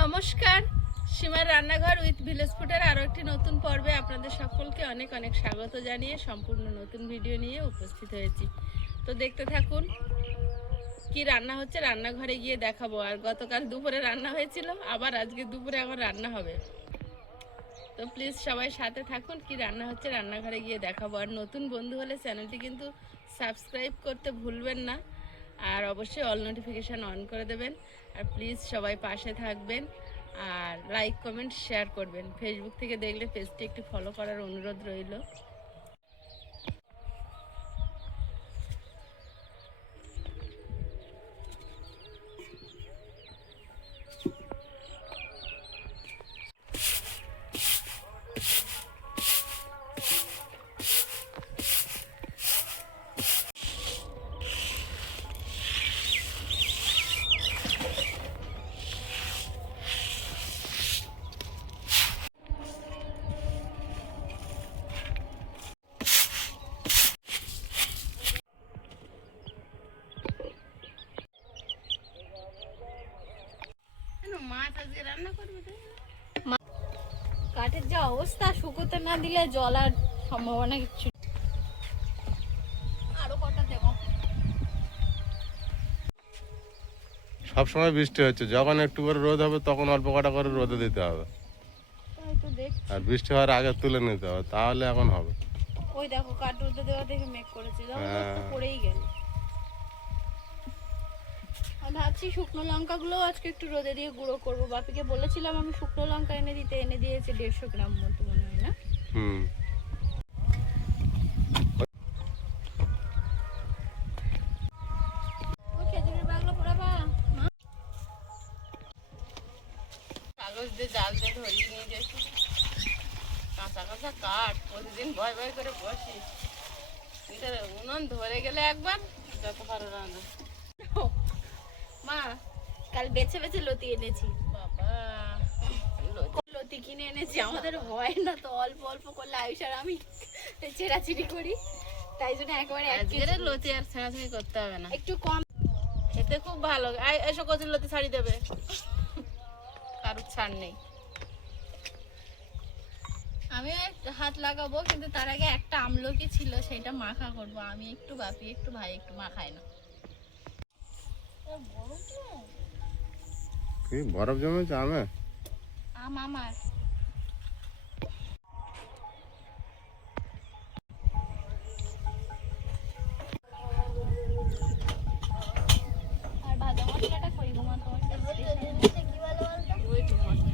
নমস্কার, সীমার রান্নাঘর উইথ ভিলেজ ফুডের আরও একটি নতুন পর্বে আপনাদের সকলকে অনেক অনেক স্বাগত জানিয়ে সম্পূর্ণ নতুন ভিডিও নিয়ে উপস্থিত হয়েছি। তো দেখতে থাকুন কি রান্না হচ্ছে, রান্নাঘরে গিয়ে দেখাবো। আর গতকাল দুপুরে রান্না হয়েছিল, আবার আজকে দুপুরে আবার রান্না হবে। তো প্লিজ সবাই সাথে থাকুন, কি রান্না হচ্ছে রান্নাঘরে গিয়ে দেখাবো। আর নতুন বন্ধু হলে চ্যানেলটি কিন্তু সাবস্ক্রাইব করতে ভুলবেন না, আর অবশ্যই অল নোটিফিকেশান অন করে দেবেন। আর প্লিজ সবাই পাশে থাকবেন, আর লাইক কমেন্ট শেয়ার করবেন। ফেসবুক থেকে দেখলে পেজটি একটু ফলো করার অনুরোধ রইল। মাছ আজকে রান্না করবে, কাঠের যা অবস্থা, শুকোতে না দিলে জলার সম্ভাবনা কিছু। আরো কটা দেবো। সবসময় বৃষ্টি হচ্ছে, যখন একটু করে রোদ হবে তখন অল্প কটা করে রোদে দিতে হবে, আর বৃষ্টি হওয়ার আগে তুলে নিতে হবে, তাহলে এখন হবে। ওই দেখো কাঠ রোদে দেওয়া দেখে মেঘ করেছে, পড়েই গেল। ভাবছি শুকনো লঙ্কা গুলো আজকে একটু রোদে দিয়ে গুঁড়ো করবো। বাপিকে বলেছিলাম আমি শুকনো লঙ্কা এনে দিতে, এনে দিয়েছে 150 গ্রাম মতো মনে হয় না। খেজুরের বাগলা পোড়াবা, কাগজ দিয়ে জাল দিয়ে ধরিয়ে নিয়ে যাচ্ছি। কাঁচা কাঁচা কাঠ, প্রতিদিন ভয় ভয় করে বসি। উনুন ধরে গেলে একবার যত পারো রান্না। মা কাল বেছে বেছে লতি এনেছি। বাবা লতি কিনে এনেছি, আমাদের হয় না তো, অল্প অল্প করলে আয়ুষ আর আমি ছেঁড়াছিড়ি করি, তাই জন্য একেবারে লতি আর ছেঁড়াছিড়ি করতে হবে না, একটু কম খেতে খুব ভালো। এসো কচুর লতি ছাড়ি দেবে, কারোর ছাড় নেই। আমি হাত লাগাবো, কিন্তু তার আগে একটা আমলকি ছিল সেটা মাখা করব। আমি একটু, বাপি একটু, ভাই একটু, মাখায় না। কি বরফ জমেছে আমে? আম আমার আর ভাজা মশলাটা কই গো মা, তোমার কি ভালো বলতো? ওই তো মশলা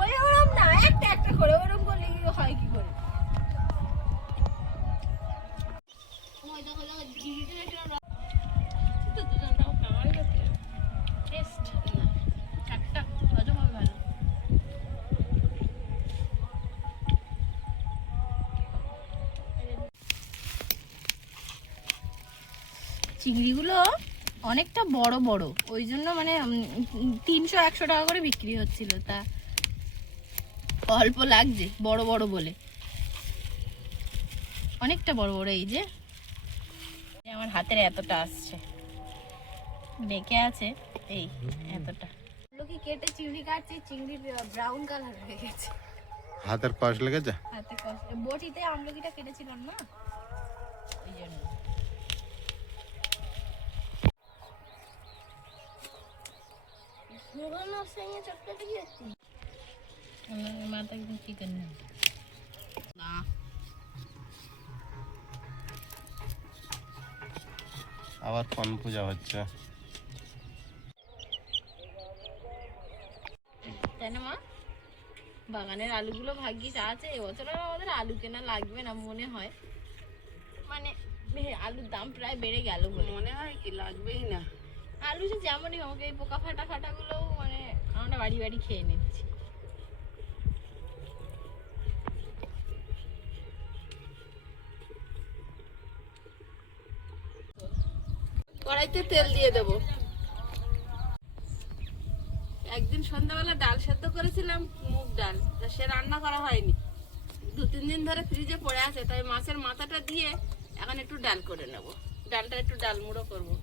ওই ওরম না, একটা একটা করে ওরম করলে কি হয়, কি করে ময়দা হলো ডিজিটাল একটা তো দুজন দাও কামাই করতে টেস্ট না, একটা হজম হবে ভালো। চিংড়িগুলো অনেকটা বড় বড়, ওই জন্য মানে 300-100 টাকা করে বিক্রি হচ্ছিল, তা অল্প লাগছে বড় বড় বলে। অনেকটা বড় বড়, এই যে আমার হাতের এতটা আসছে, বেঁকে আছে এই এতটা। লোকে কেটে চিংড়ি কাটছে, চিংড়ি ব্রাউন কালার হয়ে গেছে। হাতের কষ লেগেছে, হাতে কষ্ট। বটিতে আমলকিটা কেটেছিলাম না, ওই জন্য। আবার কন পূজা হচ্ছে, তাই না মা? বাগানের আলুগুলো ভাগ্যিস আছে, এবছর আর আমাদের আলু কেনা লাগবে না মনে হয়। মানে আলুর দাম প্রায় বেড়ে গেল বলে মনে হয়, কি লাগবেই না। আলু যে যেমনই হোক, এই পোকা ফাটা ফাটাগুলো মানে আমরা বাড়ি বাড়ি খেয়ে নিচ্ছি। কড়াইতে তেল দিয়ে দেবো। একদিন সন্ধ্যাবেলা ডাল সেদ্ধ করেছিলাম, মুগ ডাল, তা সে রান্না করা হয়নি। 2-3 দিন ধরে ফ্রিজে পড়ে আছে, তাই মাছের মাথাটা দিয়ে এখন একটু ডাল করে নেব। ডালটা একটু ডালমুড়ো করবো।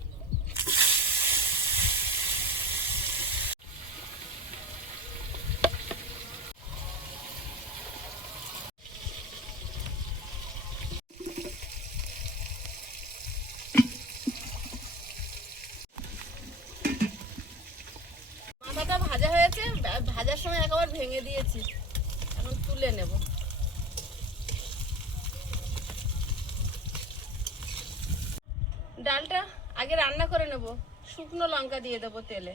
মাথাটা ভাজা হয়েছে, ভাজার সময় একবার ভেঙে দিয়েছি, এখন তুলে নেব। ডালটা আগে রান্না করে নেব, শুকনো লঙ্কা দিয়ে দেবো তেলে।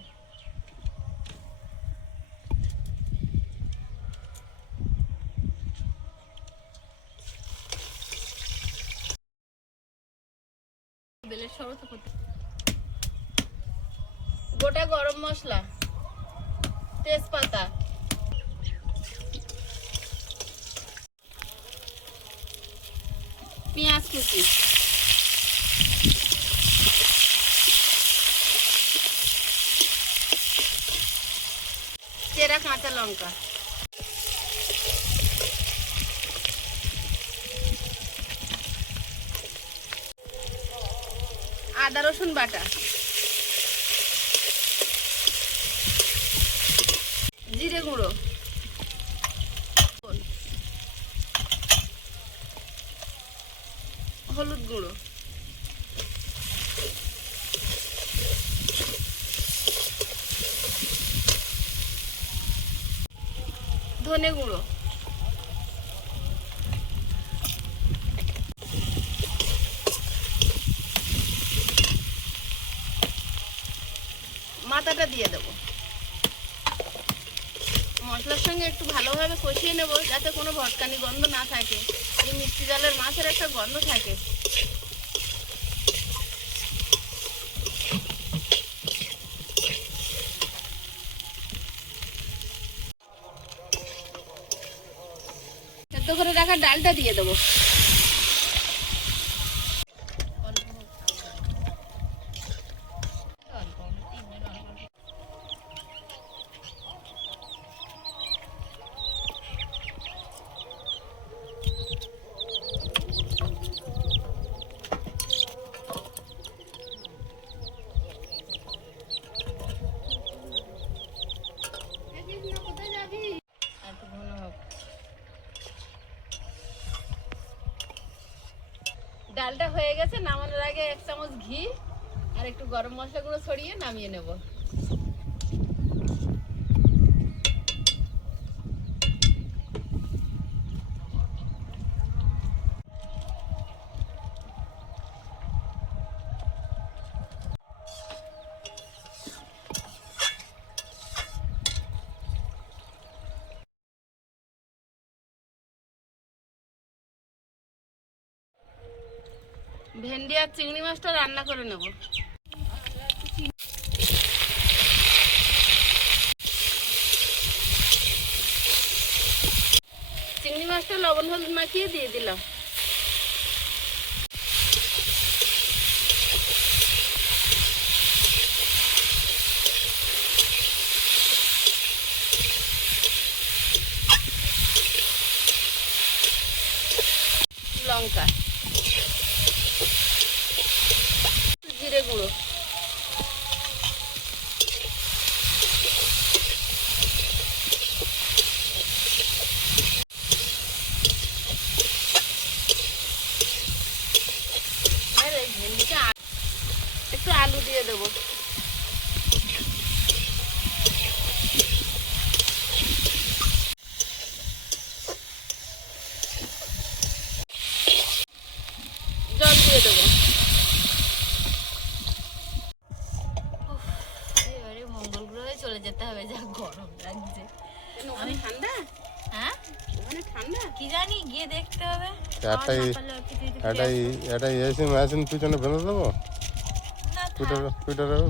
গোটা গরম মশলা, তেজপাতা, পেঁয়াজ কুচি, চেরা কাঁচা লঙ্কা, আদা রসুন বাটা, জিরে গুঁড়ো, হলুদ গুঁড়ো, ধনে গুঁড়ো, মাথাটা দিয়ে দেবো। মশলার সঙ্গে একটু ভালোভাবে কষিয়ে নেব, যাতে কোনো ভটকানি গন্ধ না থাকে। এই মিষ্টি জলের মাছের একটা গন্ধ থাকে। সেদ্ধ করে রাখা ডালটা দিয়ে দেবো। ডালটা হয়ে গেছে, নামানোর আগে 1 চামচ ঘি আর একটু গরম মশলা গুঁড়ো ছড়িয়ে নামিয়ে নেব। ভেন্ডি আর চিংড়ি মাছটা রান্না করে নেব। চিংড়ি মাছটা লবণ হলুদ মাখিয়ে দিয়ে দিলাম। লঙ্কা, জিরে গুঁড়ো, একটু আলু দিয়ে দেবো। জল দিয়ে দেবো। এবারে মঙ্গল গ্রহে চলে যেতে হবে, যা গরম লাগছে। আমি ঠান্ডা, হ্যাঁ ওখানে ঠান্ডা কি জানি, গিয়ে দেখতে হবে। এটাই এসি মেশিন পিছনে ফেলে দেবো,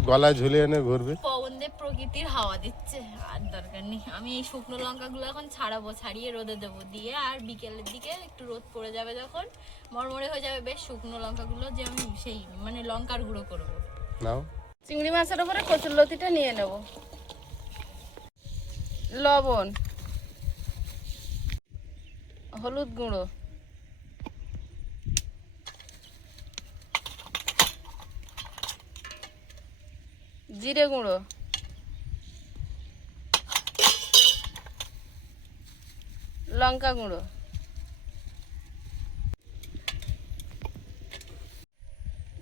গলায় ঝুলিয়ে এনে ঘুরবে। পবন দিয়ে প্রকৃতির হাওয়া দিচ্ছে, আর দরকার নেই। আমি এই শুকনো লঙ্কাগুলো এখন ছাড়াবো, ছাড়িয়ে রোদে দেবো, দিয়ে আর বিকেলের দিকে একটু রোদ পড়ে যাবে, যখন মরমরে হয়ে যাবে বেশ শুকনো লঙ্কাগুলো, যে আমি সেই মানে লঙ্কার গুঁড়ো করবো। নাও, চিংড়ি মাছের উপরে কচুরলতিটা নিয়ে নেব। লবণ, হলুদ গুঁড়ো, জিরে গুঁড়ো, লঙ্কা গুঁড়ো,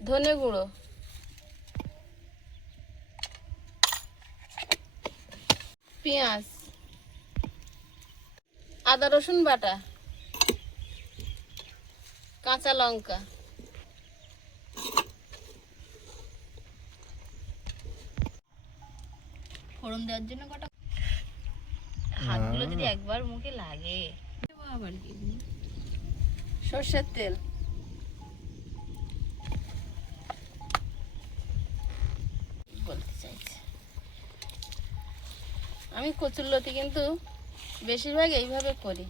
ধনে গুঁড়ো, পেঁয়াজ, আদা রসুন বাটা, কাঁচা লঙ্কা, ফোড়ন দেওয়ার জন্য কটা হাতগুলো যদি একবার মুখে লাগে। আবার কি সর্ষের তেল, বলতে চাইছি আমি কচুরলতি কিন্তু বেশিরভাগ এইভাবে করি।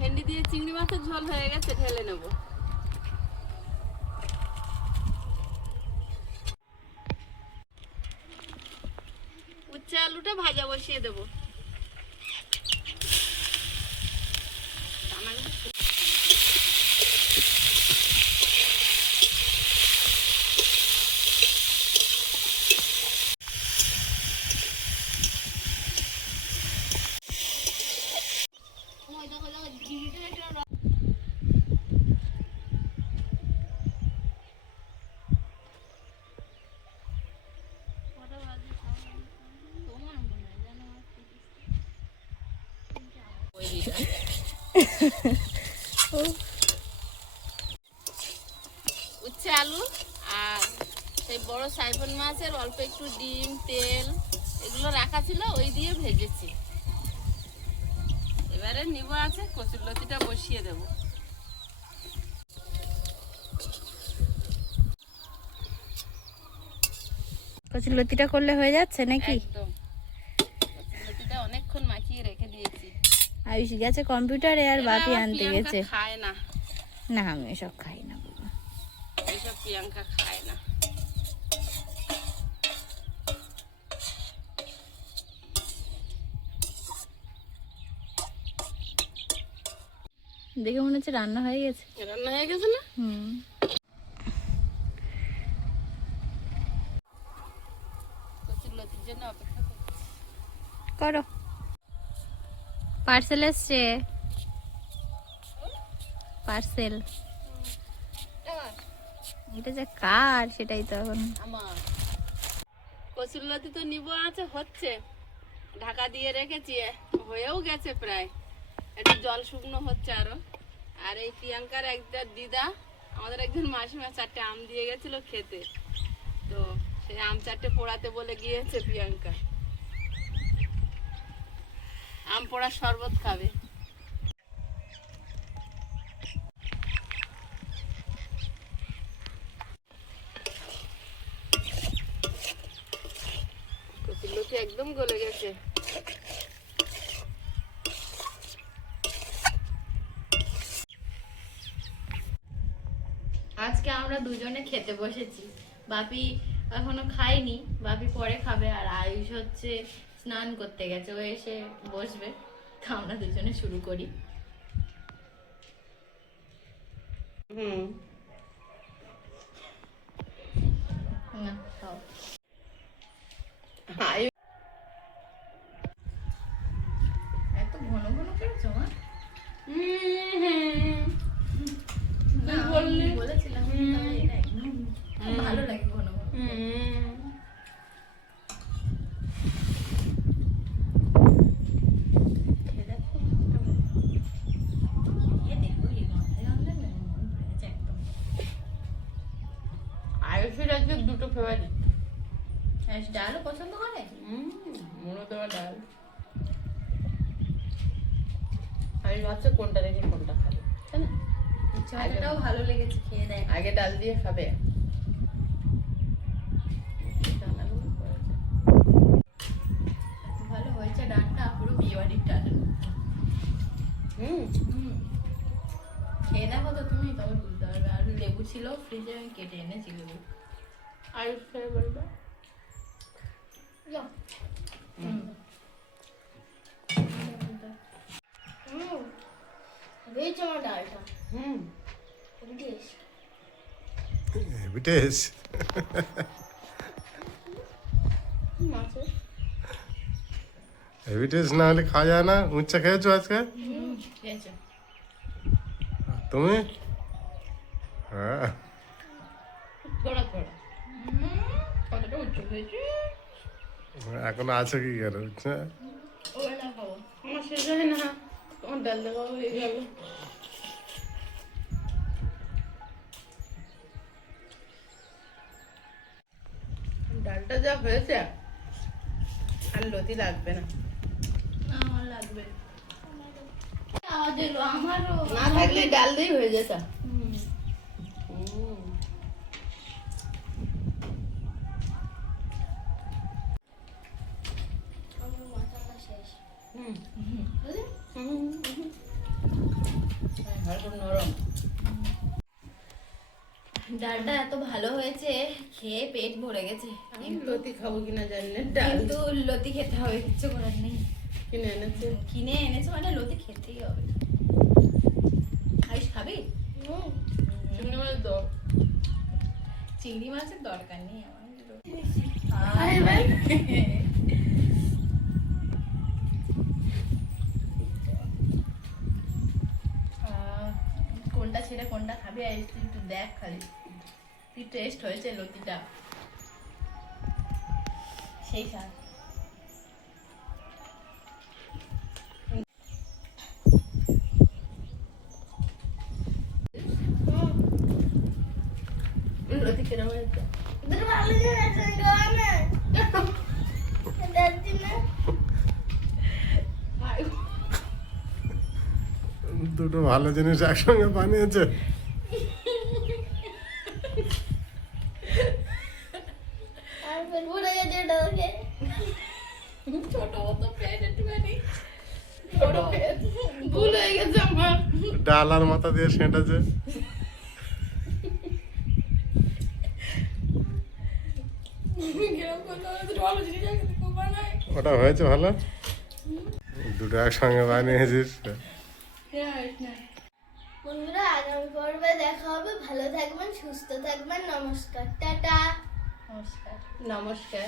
ভেন্ডি দিয়ে চিংড়ি মাছের ঝোল হয়ে গেছে, ঢেলে নেব। উচ্ছে আলুটা ভাজা বসিয়ে দেবো। উচ্ছে আলু আর সেই বড় সাইফন মাছের অল্প একটু ডিম, তেল এগুলো রাখা ছিল, ওই দিয়ে ভেজেছি। এবারে নিব আছে কচুরলতিটা বসিয়ে দেব। কচুরলতিটা করলে হয়ে যাচ্ছে নাকি? একদম, কচুরলতিটা অনেকক্ষণ মাখিয়ে রেখে দিয়েছি। আয়ুষ গেছে কম্পিউটারে আর এরা বাপি আবার আনতে প্রিয়াঙ্কা গেছে। খায় না, না আমি এসব খাই না বাবা। এসব প্রিয়াঙ্কা খায় না। দেখে মনে হচ্ছে রান্না হয়ে গেছে। রান্না হয়ে গেছে না? হুম। কচুরলতির জন্য অপেক্ষা করছি। করো। পার্সেল এসছে, পার্সেল। এটা যে কার সেটাই তো এখন। আমার কচুরলতি তো নিব আছে, হচ্ছে, ঢাকা দিয়ে রেখেছি, হয়েও গেছে প্রায়। একটু জল শুকনো হচ্ছে আরো। আর এই প্রিয়াঙ্কার একটা দিদা আমাদের একজন মাসিমা 4টে আম দিয়ে গেছিল খেতে, তো সেই আম 4টে পোড়াতে বলে গিয়েছে প্রিয়াঙ্কা। আম পোড়ার শরবত খাবে। কচুরলতি একদম গলে গেছে। আজকে আমরা দুজনে খেতে বসেছি। বাপি এখনো খায়নি, বাপি পরে খাবে। আর আয়ুষ হচ্ছে স্নান করতে গেছে, ও এসে বসবে। তো আমরা দুজনে শুরু করি। হুম, না খাও। এত ঘন ঘন করেছো মা? না, আমি বলেছিলাম তবে এটা একদম ভালো লাগে ঘন ঘন। খেয়ে দেখো, খেয়ে দেখো, এই গন্ধে গন্ধে মন ভরে গেছে একদম। আয়ুষের আজকে দুটো ফেভারিট। আয়ুষ ডালও পছন্দ করে। মনে দেওয়া ডাল। আমি ভাবছি কোনটা রেখে কোনটা খাবো, তাই না? ইচ্ছা ভাজাটাও ভালো লেগেছে, খেয়ে দেখ। আগে ডাল দিয়ে খাবে। ভালো হয়েছে ডালটা, পুরো বিয়েবাড়ির ডাল। হুম, খেয়ে দেখো তো তুমি, তবে বুঝতে পারবে। আর লেবু ছিল ফ্রিজে, আমি কেটে এনেছি লেবু। আয়ুষ খেয়ে বলবে বেশ আমার ডালটা হুম বেশ হেভি টেস্ট। মাছে হেভি টেস্ট না হলে খাওয়া যায় না। উচ্চা খেয়েছো আজকে খেয়েছে তুমি? হ্যাঁ, থোড়া থোড়া কতটা উচ্চ হয়েছে এখনো আছে কি করে উচ্চা? ওবেলা খাবো আমার শেষ হয় না তোমার ডাল দেওয়া হয়ে গেল ডালটা যা হয়েছে আর লতি লাগবে না আমার লাগবে আওয়াজ এলো আমারও না থাকলে ডাল দিয়ে হয়ে যেত হুম। আমার মাথাটা শেষ বুঝলি? খুব নরম ডালটা এত ভালো হয়েছে খেয়ে পেট ভরে গেছে আমি লতি খাবো কিনা জানি না ডাল কিন্তু লতি খেতে হবে কিচ্ছু করার নেই কিনে এনেছে কিনে এনেছো মানে লতি খেতেই হবে আইস খাবি চিংড়ি মাছ দাও চিংড়ি মাছের দরকার নেই আমার কোনটা ছেড়ে কোনটা খাবি আইস তুই একটু দেখ খালি কি টেস্ট হয়েছে লতিটা সেই স্বাদ লতি কিরম হয়েছে দুটো ভালো জিনিস একসঙ্গে বানিয়েছে। ছোট মতো পেট একটুখানি ছোট ভুল হয়ে গেছে আমার ডাল আর মাথা দিয়ে সেঁটেছে। কিরকম করলো ভালো জিনিস আগে তো বানায় ওটা হয়েছে ভালো। দুটো একসঙ্গে বানিয়েছিস। বন্ধুরা আগামী পর্বে দেখা হবে ভালো থাকবেন সুস্থ থাকবেন নমস্কার টাটা নমস্কার নমস্কার